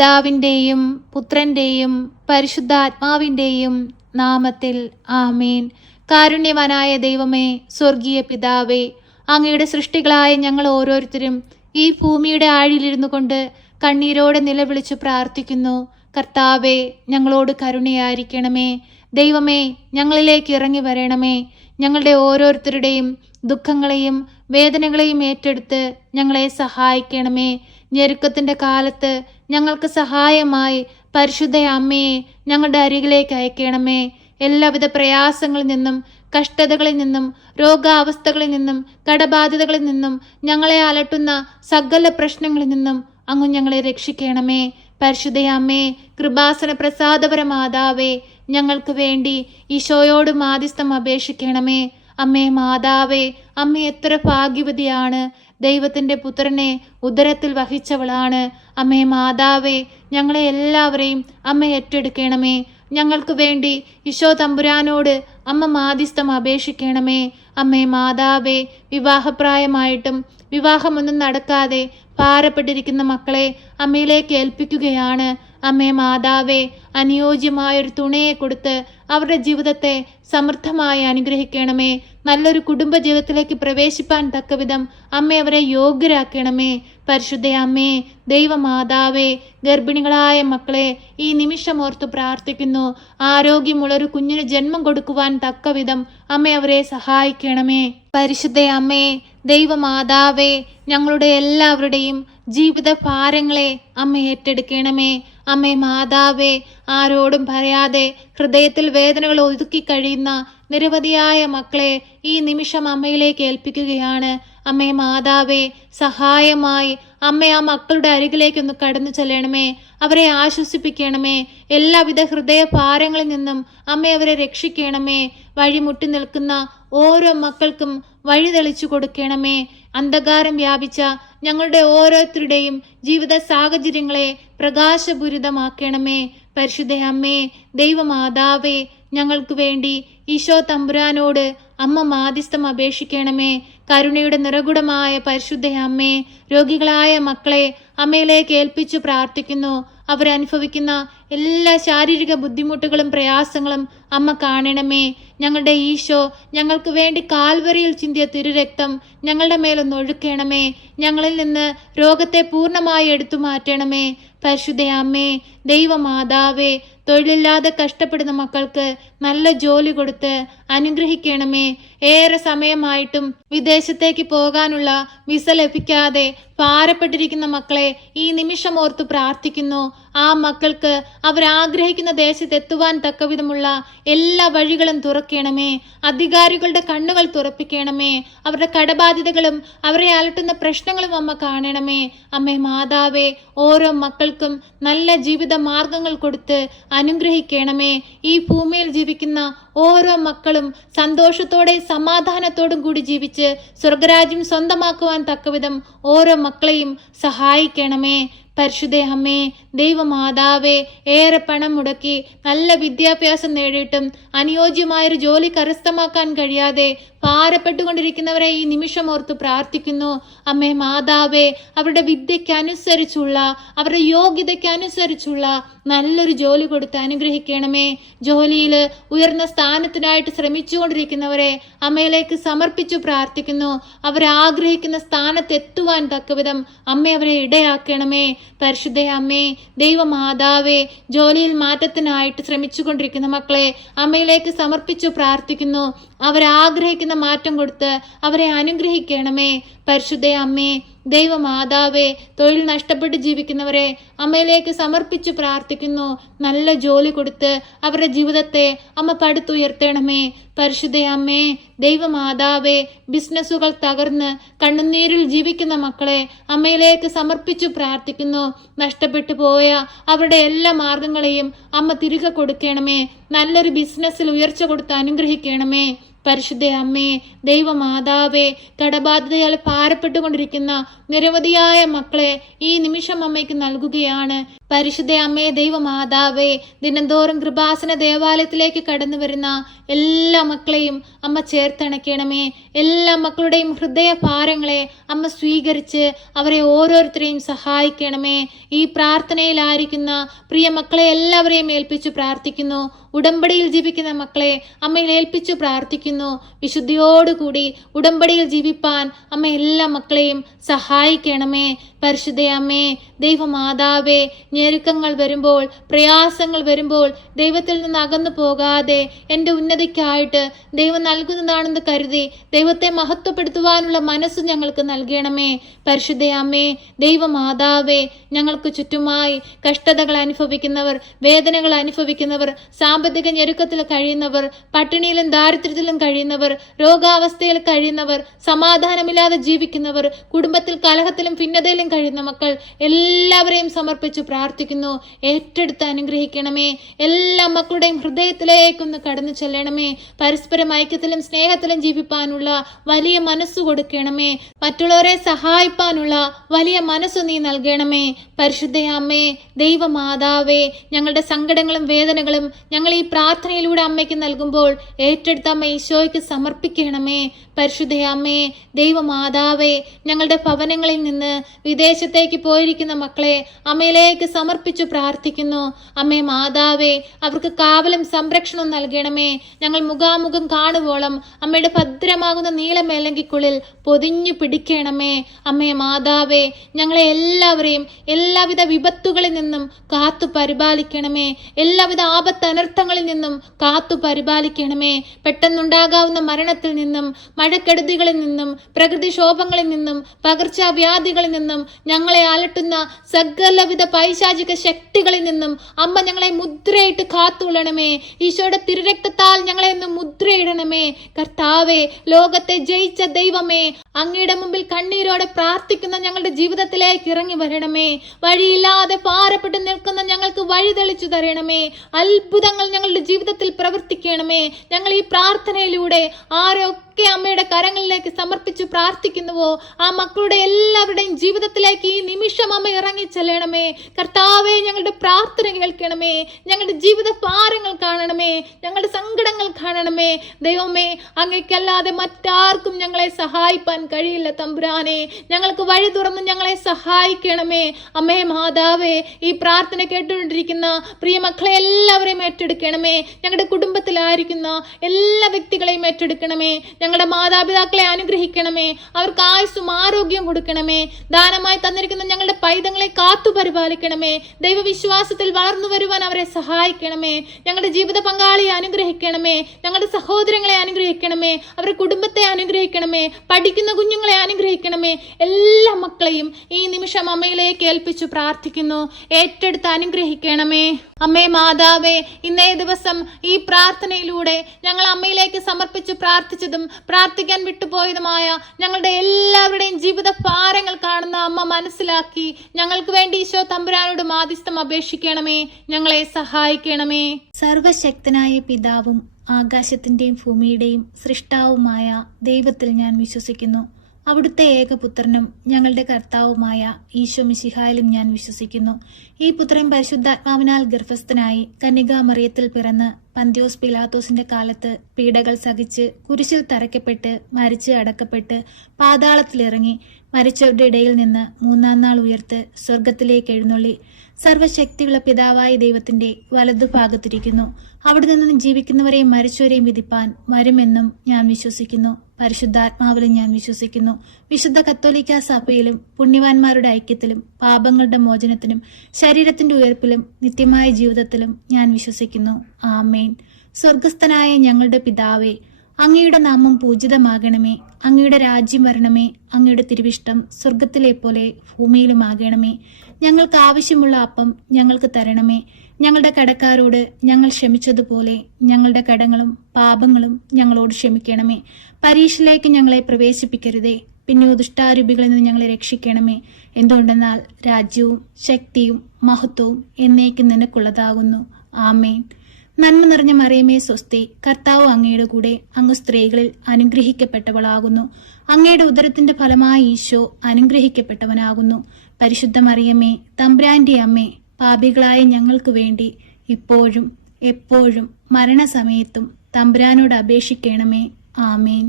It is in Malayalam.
പിതാവിൻ്റെയും പുത്രൻ്റെയും പരിശുദ്ധാത്മാവിൻ്റെയും നാമത്തിൽ ആമേൻ. കാരുണ്യവാനായ ദൈവമേ, സ്വർഗീയ പിതാവേ, അങ്ങയുടെ സൃഷ്ടികളായ ഞങ്ങൾ ഓരോരുത്തരും ഈ ഭൂമിയുടെ ആഴിലിരുന്നു കൊണ്ട് കണ്ണീരോടെ നിലവിളിച്ചു പ്രാർത്ഥിക്കുന്നു. കർത്താവേ, ഞങ്ങളോട് കരുണയായിരിക്കണമേ. ദൈവമേ, ഞങ്ങളിലേക്ക് ഇറങ്ങി വരണമേ. ഞങ്ങളുടെ ഓരോരുത്തരുടെയും ദുഃഖങ്ങളെയും വേദനകളെയും ഏറ്റെടുത്ത് ഞങ്ങളെ സഹായിക്കണമേ. ഞെരുക്കത്തിൻ്റെ കാലത്ത് ഞങ്ങൾക്ക് സഹായമായി പരിശുദ്ധ അമ്മയെ ഞങ്ങളുടെ അരികിലേക്ക് അയക്കണമേ. എല്ലാവിധ പ്രയാസങ്ങളിൽ നിന്നും കഷ്ടതകളിൽ നിന്നും രോഗാവസ്ഥകളിൽ നിന്നും കടബാധ്യതകളിൽ നിന്നും ഞങ്ങളെ അലട്ടുന്ന സകല പ്രശ്നങ്ങളിൽ നിന്നും അങ്ങ് ഞങ്ങളെ രക്ഷിക്കണമേ. പരിശുദ്ധ അമ്മേ, കൃപാസന പ്രസാദപര മാതാവേ, ഞങ്ങൾക്ക് വേണ്ടി ഈശോയോട് മാധ്യസ്ഥം അപേക്ഷിക്കണമേ. അമ്മേ മാതാവേ, അമ്മ എത്ര ഭാഗ്യവതിയാണ്. ദൈവത്തിൻ്റെ പുത്രനെ ഉദരത്തിൽ വഹിച്ചവളാണ്. അമ്മേ മാതാവേ, ഞങ്ങളെ എല്ലാവരെയും അമ്മ ഏറ്റെടുക്കണമേ. ഞങ്ങൾക്ക് വേണ്ടി ഈശോ തമ്പുരാനോട് അമ്മ മാധ്യസ്ഥം അപേക്ഷിക്കണമേ. അമ്മേ മാതാവേ, വിവാഹപ്രായമായിട്ടും വിവാഹമൊന്നും നടക്കാതെ ഭാരപ്പെട്ടിരിക്കുന്ന മക്കളെ അമ്മയിലേക്ക് ഏൽപ്പിക്കുകയാണ്. അമ്മേ മാതാവേ, അനുയോജ്യമായൊരു തുണയെ കൊടുത്ത് അവരുടെ ജീവിതത്തെ സമൃദ്ധമായി അനുഗ്രഹിക്കണമേ. നല്ലൊരു കുടുംബ ജീവിതത്തിലേക്ക് പ്രവേശിപ്പാൻ തക്കവിധം അമ്മ അവരെ യോഗ്യരാക്കണമേ. പരിശുദ്ധ അമ്മേ, ദൈവമാതാവേ, ഗർഭിണികളായ മക്കളെ ഈ നിമിഷം ഓർത്ത് പ്രാർത്ഥിക്കുന്നു. ആരോഗ്യമുള്ളൊരു കുഞ്ഞിന് ജന്മം കൊടുക്കുവാൻ തക്കവിധം അമ്മ അവരെ സഹായിക്കണമേ. പരിശുദ്ധ അമ്മേ, ദൈവമാതാവേ, ഞങ്ങളുടെ എല്ലാവരുടെയും ജീവിത ഭാരങ്ങളെ അമ്മ ഏറ്റെടുക്കണമേ. അമ്മേ മാതാവേ, ആരോടും പറയാതെ ഹൃദയത്തിൽ വേദനകൾ ഒതുക്കി കഴിയുന്ന നിരവധിയായ മക്കളെ ഈ നിമിഷം അമ്മയിലേക്ക് ഏൽപ്പിക്കുകയാണ്. അമ്മേ മാതാവേ, സഹായമായി അമ്മ ആ മക്കളുടെ അരികിലേക്കൊന്ന് കടന്നു ചെല്ലണമേ. അവരെ ആശ്വസിപ്പിക്കണമേ. എല്ലാവിധ ഹൃദയ ഭാരങ്ങളിൽ നിന്നും അമ്മ അവരെ രക്ഷിക്കണമേ. വഴിമുട്ടി നിൽക്കുന്ന ഓരോ മക്കൾക്കും വഴി തെളിച്ചു കൊടുക്കണമേ. അന്ധകാരം വ്യാപിച്ച ഞങ്ങളുടെ ഓരോരുത്തരുടെയും ജീവിത സാഹചര്യങ്ങളെ പ്രകാശപൂരിതമാക്കണമേ. പരിശുദ്ധ അമ്മേ, ദൈവമാതാവേ, ഞങ്ങൾക്ക് വേണ്ടി ഈശോ തമ്പുരാനോട് അമ്മ മാധ്യസ്ഥം അപേക്ഷിക്കണമേ. കരുണയുടെ നിറകുടമായ പരിശുദ്ധ അമ്മേ, രോഗികളായ മക്കളെ അമ്മയിലേക്ക് ഏൽപ്പിച്ചു പ്രാർത്ഥിക്കുന്നു. അവരനുഭവിക്കുന്ന എല്ലാ ശാരീരിക ബുദ്ധിമുട്ടുകളും പ്രയാസങ്ങളും അമ്മ കാണണമേ. ഞങ്ങളുടെ ഈശോ ഞങ്ങൾക്ക് വേണ്ടി കാൽവരിയിൽ ചിന്തിയ തിരുരക്തം ഞങ്ങളുടെ മേലൊന്ന് ഒഴുക്കണമേ. ഞങ്ങളിൽ നിന്ന് രോഗത്തെ പൂർണ്ണമായി എടുത്തു മാറ്റണമേ. പരിശുദ്ധ അമ്മേ, ദൈവമാതാവേ, തൊഴിലില്ലാതെ കഷ്ടപ്പെടുന്ന മക്കൾക്ക് നല്ല ജോലി കൊടുത്ത് അനുഗ്രഹിക്കണമേ. ഏറെ സമയമായിട്ടും വിദേശത്തേക്ക് പോകാനുള്ള വിസ ലഭിക്കാതെ ഭാരപ്പെട്ടിരിക്കുന്ന മക്കളെ ഈ നിമിഷം ഓർത്ത് പ്രാർത്ഥിക്കുന്നു. ആ മക്കൾക്ക് അവരാഗ്രഹിക്കുന്ന ദേശത്തെത്തുവാൻ തക്കവിധമുള്ള എല്ലാ വഴികളും തുറക്കണമേ. അധികാരികളുടെ കണ്ണുകൾ തുറപ്പിക്കണമേ. അവരുടെ കടബാധ്യതകളും അവരെ അലട്ടുന്ന പ്രശ്നങ്ങളും അമ്മ കാണണമേ. അമ്മേ മാതാവേ, ഓരോ മക്കൾക്കും നല്ല ജീവിത മാർഗങ്ങൾ കൊടുത്ത് അനുഗ്രഹിക്കണമേ. ഈ ഭൂമിയിൽ ജീവിക്കുന്ന ഓരോ മക്കളും സന്തോഷത്തോടെ സമാധാനത്തോടും കൂടി ജീവിച്ച് സ്വർഗരാജ്യം സ്വന്തമാക്കുവാൻ തക്കവിധം ഓരോ മക്കളെയും സഹായിക്കണമേ. പരിശുദ്ധ അമ്മേ, ദൈവമാതാവേ, ഏറെ പണം മുടക്കി നല്ല വിദ്യാഭ്യാസം നേടിയിട്ടും അനുയോജ്യമായൊരു ജോലി കരസ്ഥമാക്കാൻ കഴിയാതെ ഭാരപ്പെട്ടുകൊണ്ടിരിക്കുന്നവരെ ഈ നിമിഷം ഓർത്ത് പ്രാർത്ഥിക്കുന്നു. അമ്മേ മാതാവേ, അവരുടെ വിദ്യയ്ക്കനുസരിച്ചുള്ള അവരുടെ യോഗ്യതയ്ക്കനുസരിച്ചുള്ള നല്ലൊരു ജോലി കൊടുത്ത് അനുഗ്രഹിക്കണമേ. ജോലിയിൽ ഉയർന്ന സ്ഥാനത്തിനായിട്ട് ശ്രമിച്ചുകൊണ്ടിരിക്കുന്നവരെ അമ്മയിലേക്ക് സമർപ്പിച്ചു പ്രാർത്ഥിക്കുന്നു. അവരാഗ്രഹിക്കുന്ന സ്ഥാനത്തെത്തുവാൻ തക്കവിധം അമ്മ അവരെ ഇടയാക്കണമേ. പരിശുദ്ധ അമ്മേ, ദൈവമാതാവേ, ജോലിയിൽ മാറ്റത്തിനായിട്ട് ശ്രമിച്ചുകൊണ്ടിരിക്കുന്ന മക്കളെ അമ്മയിലേക്ക് സമർപ്പിച്ചു പ്രാർത്ഥിക്കുന്നു. അവരാഗ്രഹിക്കുന്ന മാറ്റം കൊടുത്ത് അവരെ അനുഗ്രഹിക്കണമേ. പരിശുദ്ധ അമ്മേ, ദൈവമാതാവേ, തൊഴിൽ നഷ്ടപ്പെട്ട് ജീവിക്കുന്നവരെ അമ്മയിലേക്ക് സമർപ്പിച്ചു പ്രാർത്ഥിക്കുന്നു. നല്ല ജോലി കൊടുത്ത് അവരുടെ ജീവിതത്തെ അമ്മ പടുത്തുയർത്തണമേ. പരിശുദ്ധ അമ്മേ, ദൈവമാതാവേ, ബിസിനസ്സുകൾ തകർന്ന് കണ്ണുനീരിൽ ജീവിക്കുന്ന മക്കളെ അമ്മയിലേക്ക് സമർപ്പിച്ചു പ്രാർത്ഥിക്കുന്നു. നഷ്ടപ്പെട്ടു പോയ അവരുടെ എല്ലാ മാർഗങ്ങളെയും അമ്മ തിരികെ കൊടുക്കണമേ. നല്ലൊരു ബിസിനസ്സിൽ ഉയർച്ച കൊടുത്ത് അനുഗ്രഹിക്കണമേ. പരിശുദ്ധ അമ്മേ, ദൈവമാതാവേ, കടബാധ്യതയാൽ ഭാരപ്പെട്ടുകൊണ്ടിരിക്കുന്ന നിരവധിയായ മക്കളെ ഈ നിമിഷം അമ്മയ്ക്ക് നൽകുകയാണ്. പരിശുദ്ധ അമ്മേ, ദൈവമാതാവേ, ദിനംതോറും കൃപാസന ദേവാലയത്തിലേക്ക് കടന്നു വരുന്ന എല്ലാ മക്കളെയും അമ്മ ചേർത്തണയ്ക്കണമേ. എല്ലാ മക്കളുടെയും ഹൃദയ ഭാരങ്ങളെ അമ്മ സ്വീകരിച്ച് അവരെ ഓരോരുത്തരെയും സഹായിക്കണമേ. ഈ പ്രാർത്ഥനയിലായിരിക്കുന്ന പ്രിയ മക്കളെ എല്ലാവരെയും ഏൽപ്പിച്ചു പ്രാർത്ഥിക്കുന്നു. ഉടമ്പടിയിൽ ജീവിക്കുന്ന മക്കളെ അമ്മയിൽ ഏൽപ്പിച്ചു പ്രാർത്ഥിക്കുന്നു. വിശുദ്ധിയോടുകൂടി ഉടമ്പടിയിൽ ജീവിപ്പാൻ അമ്മ എല്ലാ മക്കളെയും സഹായിക്കണമേ. പരിശുദ്ധ അമ്മേ, ദൈവമാതാവേ, ഞെരുക്കങ്ങൾ വരുമ്പോൾ, പ്രയാസങ്ങൾ വരുമ്പോൾ ദൈവത്തിൽ നിന്ന് അകന്നു പോകാതെ എൻ്റെ ഉന്നതിക്കായിട്ട് ദൈവം നൽകുന്നതാണെന്ന് കരുതി ദൈവത്തെ മഹത്വപ്പെടുത്തുവാനുള്ള മനസ്സ് ഞങ്ങൾക്ക് നൽകണമേ. പരിശുദ്ധ അമ്മേ, ദൈവമാതാവേ, ഞങ്ങൾക്ക് ചുറ്റുമായി കഷ്ടതകൾ അനുഭവിക്കുന്നവർ, വേദനകൾ അനുഭവിക്കുന്നവർ, സാമ്പത്തിക ഞെരുക്കത്തിൽ കഴിയുന്നവർ, പട്ടിണിയിലും ദാരിദ്ര്യത്തിലും കഴിയുന്നവർ, രോഗാവസ്ഥയിൽ കഴിയുന്നവർ, സമാധാനമില്ലാതെ ജീവിക്കുന്നവർ, കുടുംബത്തിൽ കലഹത്തിലും ഭിന്നതയിലും കഴിയുന്ന മക്കൾ എല്ലാവരെയും സമർപ്പിച്ചു പ്രാർത്ഥിക്കുന്നു. ഏറ്റെടുത്ത് അനുഗ്രഹിക്കണമേ. എല്ലാ മക്കളുടെയും ഹൃദയത്തിലേക്കൊന്ന് കടന്നു ചെല്ലണമേ. പരസ്പരം ഐക്യത്തിലും സ്നേഹത്തിലും ജീവിപ്പാനുള്ള വലിയ മനസ്സ് കൊടുക്കണമേ. മറ്റുള്ളവരെ സഹായിപ്പാനുള്ള വലിയ മനസ്സ് നീ നൽകണമേ. പരിശുദ്ധ അമ്മേ, ദൈവമാതാവേ, ഞങ്ങളുടെ സങ്കടങ്ങളും വേദനകളും ഞങ്ങൾ ഈ പ്രാർത്ഥനയിലൂടെ അമ്മയ്ക്ക് നൽകുമ്പോൾ ഏറ്റെടുത്ത അമ്മ ഈശോയ്ക്ക് സമർപ്പിക്കണമേ. പരിശുദ്ധ അമ്മേ, ദൈവമാതാവേ, ഞങ്ങളുടെ ഭവനങ്ങളിൽ നിന്ന് വിദേശത്തേക്ക് പോയിരിക്കുന്ന മക്കളെ അമ്മയിലേക്ക് സമർപ്പിച്ചു പ്രാർത്ഥിക്കുന്നു. അമ്മേ മാതാവേ, അവർക്ക് കാവലും സംരക്ഷണവും നൽകണമേ. ഞങ്ങൾ മുഖാമുഖം കാണുവോളം അമ്മയുടെ ഭദ്രമാകുന്ന നീലമേലങ്കിക്കുള്ളിൽ പൊതിഞ്ഞു പിടിക്കണമേ. അമ്മേ മാതാവേ, ഞങ്ങളെ എല്ലാവരെയും എല്ലാവിധ വിപത്തുകളിൽ നിന്നും കാത്തു പരിപാലിക്കണമേ. എല്ലാവിധ ആപത്തനർത്ഥങ്ങളിൽ നിന്നും കാത്തു പരിപാലിക്കണമേ. പെട്ടെന്നുണ്ടാകാവുന്ന മരണത്തിൽ നിന്നും, മഴക്കെടുതികളിൽ നിന്നും, പ്രകൃതിക്ഷോഭങ്ങളിൽ നിന്നും, പകർച്ചവ്യാധികളിൽ നിന്നും, ഞങ്ങളെ അലട്ടുന്ന സകലവിധ പൈശാചിക ശക്തികളിൽ നിന്നും അമ്മ ഞങ്ങളെ മുദ്രയിട്ട് കാത്തുകൊള്ളണമേ. ഈശോയുടെ തിരുരക്തത്താൽ ഞങ്ങളെ ഒന്ന് മുദ്രയിടണമേ. കർത്താവേ, ലോകത്തെ ജയിച്ച ദൈവമേ, അങ്ങയുടെ മുമ്പിൽ കണ്ണീരോടെ പ്രാർത്ഥിക്കുന്ന ഞങ്ങളുടെ ജീവിതത്തിലേക്ക് ഇറങ്ങി വരണമേ. വഴിയില്ലാതെ ഭാരപ്പെട്ട് നിൽക്കുന്ന ഞങ്ങൾക്ക് വഴി തെളിച്ചു തരണമേ. അത്ഭുതങ്ങൾ ഞങ്ങളുടെ ജീവിതത്തിൽ പ്രവർത്തിക്കണമേ. ഞങ്ങൾ ഈ പ്രാർത്ഥനയിലൂടെ ആരൊക്കെ അമ്മയുടെ കരങ്ങളിലേക്ക് സമർപ്പിച്ചു പ്രാർത്ഥിക്കുന്നുവോ ആ മക്കളുടെ എല്ലാവരുടെയും ജീവിതത്തിലേക്ക് ഈ നിമിഷം അമ്മ ഇറങ്ങി ചെല്ലണമേ. കർത്താവേ, ഞങ്ങളുടെ പ്രാർത്ഥന കേൾക്കണമേ. ഞങ്ങളുടെ ജീവിത ഭാരങ്ങൾ കാണണമേ. ഞങ്ങളുടെ സങ്കടങ്ങൾ കാണണമേ. ദൈവമേ, അങ്ങേക്കല്ലാതെ മറ്റാർക്കും ഞങ്ങളെ സഹായിപ്പാൻ കഴിയില്ല. തമ്പുരാനെ, ഞങ്ങൾക്ക് വഴി തുറന്ന് ഞങ്ങളെ സഹായിക്കണമേ. അമ്മേ മാതാവേ, ഈ പ്രാർത്ഥന കേട്ടുകൊണ്ടിരിക്കുന്ന പ്രിയ മക്കളെ എല്ലാവരെയും ഏറ്റെടുക്കണമേ. ഞങ്ങളുടെ കുടുംബത്തിലായിരിക്കുന്ന എല്ലാ വ്യക്തികളെയും ഏറ്റെടുക്കണമേ. ഞങ്ങളുടെ മാതാപിതാക്കളെ അനുഗ്രഹിക്കണമേ. അവർക്ക് ആയുസ്സും ആരോഗ്യം കൊടുക്കണമേ. ദാനമായി തന്നിരിക്കുന്ന ഞങ്ങളുടെ പൈതങ്ങളെ കാത്തു പരിപാലിക്കണമേ. ദൈവവിശ്വാസത്തിൽ വളർന്നു വരുവാൻ അവരെ സഹായിക്കണമേ. ഞങ്ങളുടെ ജീവിത പങ്കാളിയെ അനുഗ്രഹിക്കണമേ. ഞങ്ങളുടെ സഹോദരങ്ങളെ അനുഗ്രഹിക്കണമേ. അവരുടെ കുടുംബത്തെ അനുഗ്രഹിക്കണമേ. പഠിക്കുന്ന കുഞ്ഞുങ്ങളെ അനുഗ്രഹിക്കണമേ. എല്ലാ മക്കളെയും ഈ നിമിഷം അമ്മയിലേക്ക് ഏൽപ്പിച്ചു പ്രാർത്ഥിക്കുന്നു. ഏറ്റെടുത്ത് അനുഗ്രഹിക്കണമേ. അമ്മേ മാതാവേ, ഇന്നേ ദിവസം ഈ പ്രാർത്ഥനയിലൂടെ ഞങ്ങൾ അമ്മയിലേക്ക് സമർപ്പിച്ചു പ്രാർത്ഥിച്ചതും പ്രാർത്ഥിക്കാൻ വിട്ടുപോയതുമായ ഞങ്ങളുടെ എല്ലാവരുടെയും ജീവിത ഭാരങ്ങൾ കാണുന്ന അമ്മ മനസ്സിലാക്കി ഞങ്ങൾക്ക് വേണ്ടി ഈശോ തമ്പുരാനോട് മാധ്യസ്ഥം അപേക്ഷിക്കണമേ. ഞങ്ങളെ സഹായിക്കണമേ. സർവശക്തനായ പിതാവും ആകാശത്തിന്റെയും ഭൂമിയുടെയും സൃഷ്ടാവുമായ ദൈവത്തിൽ ഞാൻ വിശ്വസിക്കുന്നു. അവിടുത്തെ ഏകപുത്രനും ഞങ്ങളുടെ കർത്താവുമായ ഈശോ മിശിഹായിലും ഞാൻ വിശ്വസിക്കുന്നു. ഈ പുത്രൻ പരിശുദ്ധാത്മാവിനാൽ ഗർഭസ്ഥനായി കന്യകാമറിയത്തിൽ പിറന്ന് പന്തിയോസ് പിലാത്തോസിന്റെ കാലത്ത് പീഡകൾ സഹിച്ച് കുരിശിൽ തറയ്ക്കപ്പെട്ട് മരിച്ച് അടക്കപ്പെട്ട് പാതാളത്തിലിറങ്ങി മരിച്ചവരുടെ ഇടയിൽ നിന്ന് മൂന്നാം നാൾ ഉയർത്ത് സ്വർഗത്തിലേക്ക് എഴുന്നള്ളി സർവശക്തിയുള്ള പിതാവായ ദൈവത്തിന്റെ വലതുഭാഗത്തിരിക്കുന്നു. അവിടെ നിന്നും ജീവിക്കുന്നവരെയും മരിച്ചവരെയും വിധിപ്പാൻ വരുമെന്നും ഞാൻ വിശ്വസിക്കുന്നു. പരിശുദ്ധാത്മാവിലും ഞാൻ വിശ്വസിക്കുന്നു. വിശുദ്ധ കത്തോലിക്കാ സഭയിലും പുണ്യവാന്മാരുടെ ഐക്യത്തിലും പാപങ്ങളുടെ മോചനത്തിനും ശരീരത്തിന്റെ ഉയർപ്പിലും നിത്യമായ ജീവിതത്തിലും ഞാൻ വിശ്വസിക്കുന്നു. ആമേൻ. സ്വർഗസ്ഥനായ ഞങ്ങളുടെ പിതാവേ, അങ്ങയുടെ നാമം പൂജിതമാകണമേ. അങ്ങയുടെ രാജ്യം വരണമേ. അങ്ങയുടെ തിരുവിഷ്ടം സ്വർഗത്തിലെ പോലെ ഭൂമിയിലുമാകണമേ. ഞങ്ങൾക്ക് ആവശ്യമുള്ള അപ്പം ഞങ്ങൾക്ക് തരണമേ. ഞങ്ങളുടെ കടക്കാരോട് ഞങ്ങൾ ക്ഷമിച്ചതുപോലെ ഞങ്ങളുടെ കടങ്ങളും പാപങ്ങളും ഞങ്ങളോട് ക്ഷമിക്കണമേ. പരീക്ഷയിലേക്ക് ഞങ്ങളെ പ്രവേശിപ്പിക്കരുതേ, പിന്നെ ദുഷ്ടാരൂപികളിൽ നിന്ന് ഞങ്ങളെ രക്ഷിക്കണമേ. എന്തുകൊണ്ടെന്നാൽ രാജ്യവും ശക്തിയും മഹത്വവും എന്നേക്കും നിനക്കുള്ളതാകുന്നു. ആമേൻ. നന്മ നിറഞ്ഞ മറിയമേ സ്വസ്തി, കർത്താവ് അങ്ങയുടെ കൂടെ, അങ്ങ് സ്ത്രീകളിൽ അനുഗ്രഹിക്കപ്പെട്ടവളാകുന്നു. അങ്ങയുടെ ഉദരത്തിന്റെ ഫലമായി ഈശോ അനുഗ്രഹിക്കപ്പെട്ടവനാകുന്നു. പരിശുദ്ധ മറിയമേ, തമ്പുരാന്റെ അമ്മേ, പാപികളായ ഞങ്ങൾക്ക് വേണ്ടി ഇപ്പോഴും എപ്പോഴും മരണസമയത്തും തമ്പുരാനോട് അപേക്ഷിക്കണമേ. ആമേൻ.